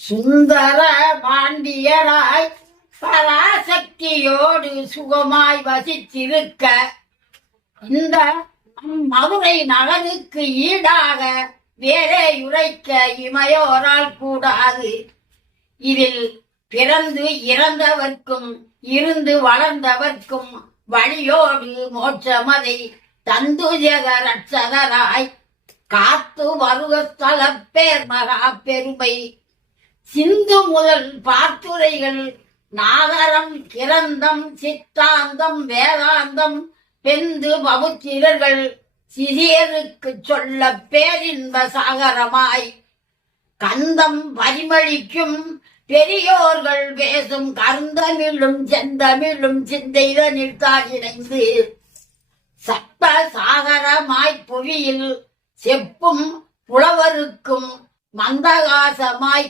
சுந்தர பாண்டியராய் பராசக்தியோடு சுகமாய் வசித்திருக்க இந்த மதுரை நகருக்கு ஈடாக வேறே உரைக்க இமையோரால் கூடாது. இதில் பிறந்து இறந்தவர்க்கும் இருந்து வளர்ந்தவர்க்கும் வழியோடு மோட்சமதை தந்துஜக ரட்சகராய் காத்து வருக தலப்பேர் மகா பெருமை சிந்து முதல் பார்த்துரைகள் நாகரம் கிரந்தம் சித்தாந்தம் வேதாந்தம் பெந்து பகுத்திரர்கள் சிறியருக்கு சொல்ல பேரின்ப சாகரமாய். கந்தம் பரிமளிக்கும் பெரியோர்கள் பேசும் கருந்தமிழும் செந்தமிழும் சிந்தைதனில் தான் இணைந்து. சப்த சாகரமாய் புவியில் செப்பும் புலவருக்கும் மந்தகாசமாய்